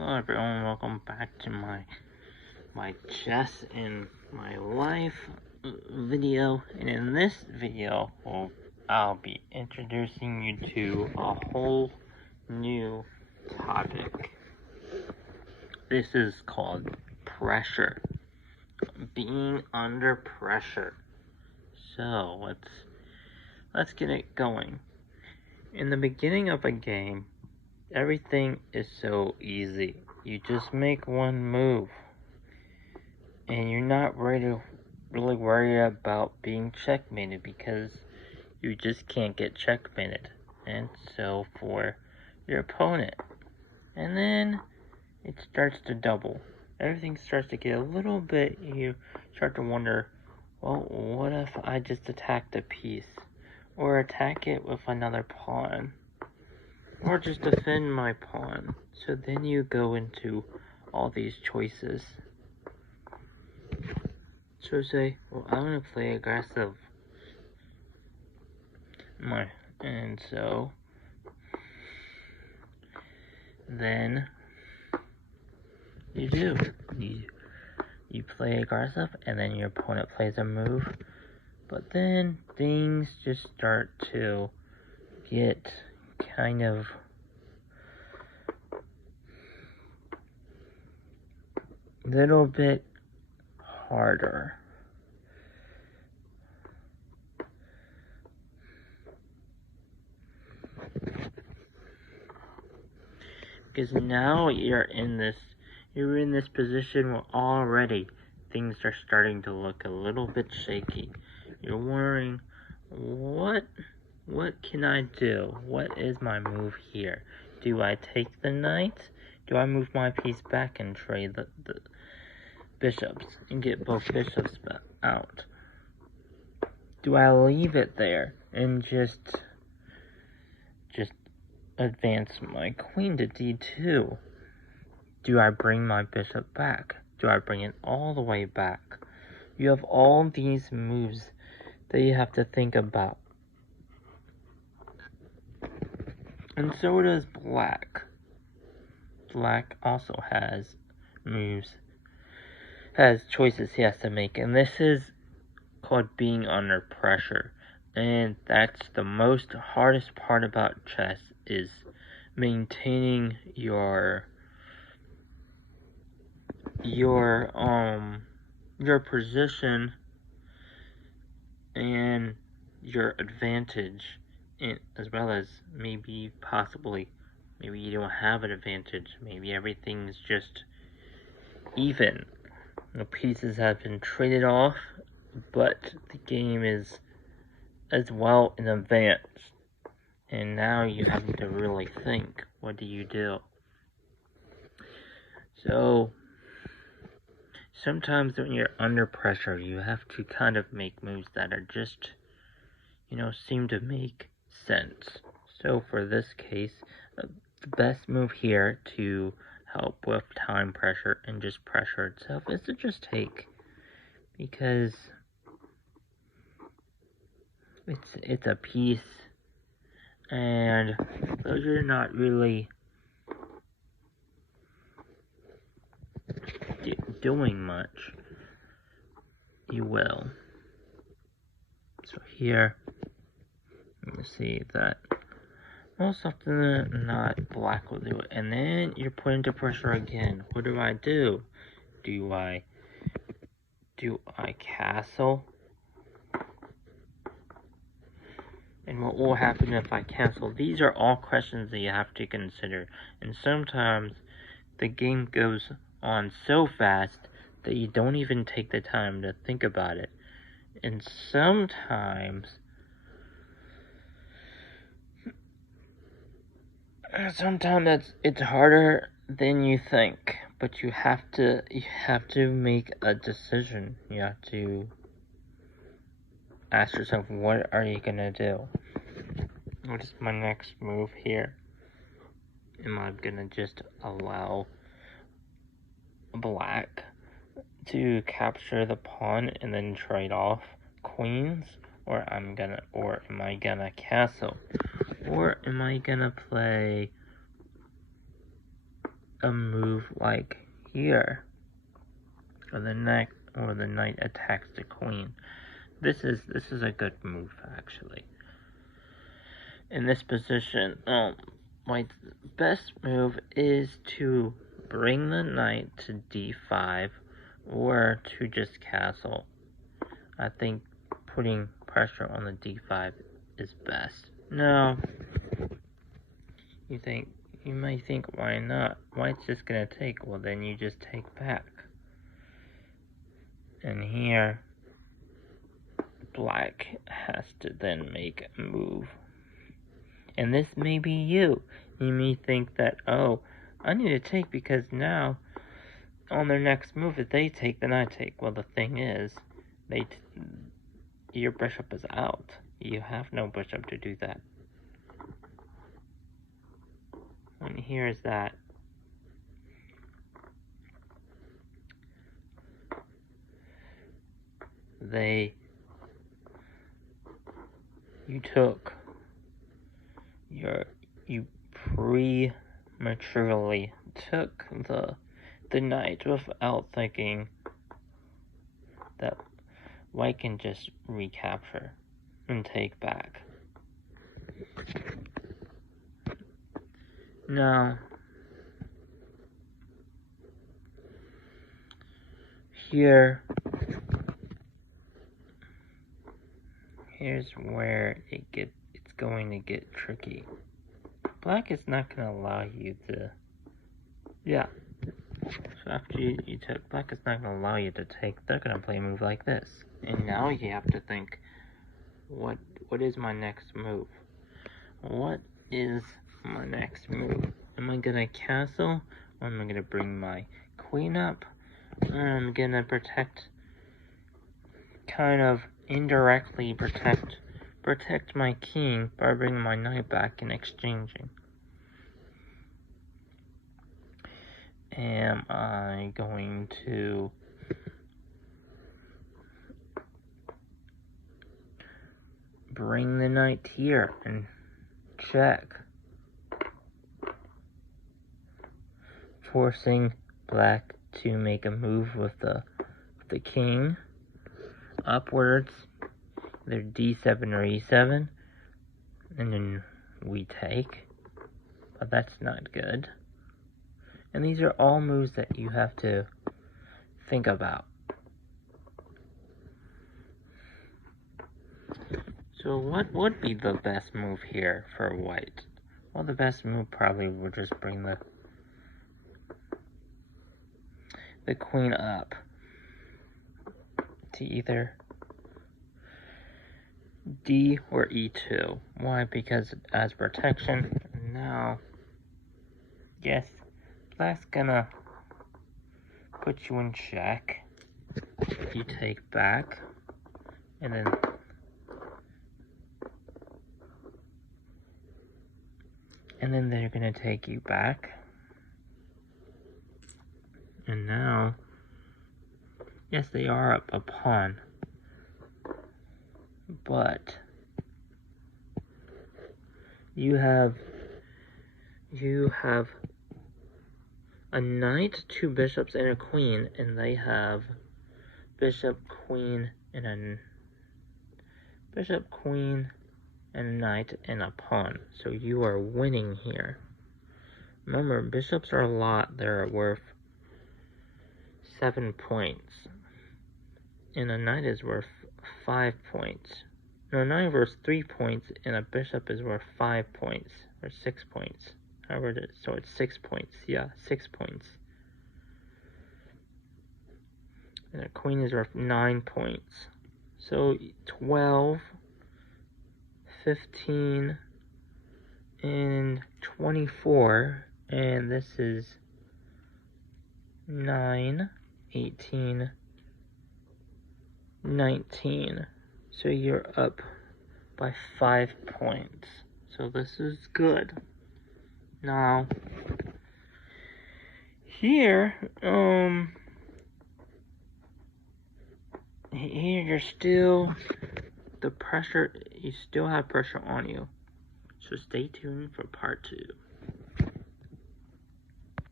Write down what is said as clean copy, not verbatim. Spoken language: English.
Hello everyone, welcome back to my chess in my life video. And in this video, I'll be introducing you to a whole new topic. This is called pressure. Being under pressure. So let's get it going. In the beginning of a game, everything is so easy. You just make one move, and you're not really worried about being checkmated because you just can't get checkmated. And so for your opponent. And then it starts to double. Everything starts to get a little bit, you start to wonder, well, what if I just attack the piece? Or attack it with another pawn? Or just defend my pawn. So then you go into all these choices. So say, well, I'm gonna play aggressive. And so then you do. You play aggressive, and then your opponent plays a move. But then things just start to get kind of little bit harder. Because now you're in this position where already things are starting to look a little bit shaky. You're wondering, what can I do? What is my move here? Do I take the knight? Do I move my piece back and trade the bishops and get both bishops out? Do I leave it there and just advance my queen to d2? Do I bring my bishop back? Do I bring it all the way back? You have all these moves that you have to think about. And so does black. Black also has choices he has to make. And this is called being under pressure. And that's the hardest part about chess, is maintaining your position and your advantage, as well as maybe you don't have an advantage. Maybe everything's just even. The pieces have been traded off, but the game is as well in advance. And now you have to really think, what do you do? So sometimes when you're under pressure, you have to kind of make moves that are just, seem to make sense. So for this case, the best move here to help with time pressure and just pressure itself is to just take, because it's a piece, and those are not really doing much. You will. So here, you see that most often not, black will do it, and then you're put into pressure again. What do I do? Do I castle? And what will happen if I cancel? These are all questions that you have to consider. And sometimes the game goes on so fast that you don't even take the time to think about it. And sometimes it's harder than you think, but you have to make a decision. You have to ask yourself, what are you gonna do? What is my next move here? Am I gonna just allow black to capture the pawn and then trade off queens? Or am I gonna castle? Or am I gonna play a move like here, or the knight attacks the queen. This is a good move, actually. In this position, my best move is to bring the knight to d5 or to just castle. I think putting pressure on the d5 is best. No, you might think, why not? White's just gonna take. Well, then you just take back. And here, black has to then make a move. And this may be you. You may think that, oh, I need to take because now, on their next move, if they take, then I take. Well, the thing is, your bishop is out. You have no bishop to do that. And here's that. You prematurely took the knight without thinking that white can just recapture and take back. Now, here's where it's going to get tricky. Black is not going to allow you to, so after you took, black is not going to allow you to take. They're going to play a move like this. And now you have to think, what is my next move? What is my next move? Am I going to castle? Or am I going to bring my queen up? Or I'm going to kind of indirectly protect my king by bringing my knight back and exchanging. Am I going to bring the knight here and check, forcing black to make a move with the king upwards, either d7 or e7, and then we take, but that's not good. And these are all moves that you have to think about. So what would be the best move here for white? Well, the best move probably would just bring the queen up to either d or e2. Why? Because as protection. Now, yes, black's gonna put you in check. You take back, and then they're gonna take you back. And now, yes, they are up a pawn, but you have a knight, two bishops, and a queen, and they have bishop, queen, and a knight, and a pawn. So you are winning here. Remember, bishops are a lot. They're worth 7 points. And a knight is worth 5 points. No, a knight is worth 3 points, and a bishop is worth 5 points, or 6 points. However it is. So it's 6 points. Yeah, 6 points. And a queen is worth 9 points. So 12, 15, and 24. And this is 9, 18, 19. So you're up by 5 points. So this is good. Now, here, here you're still, you still have pressure on you. So stay tuned for part 2.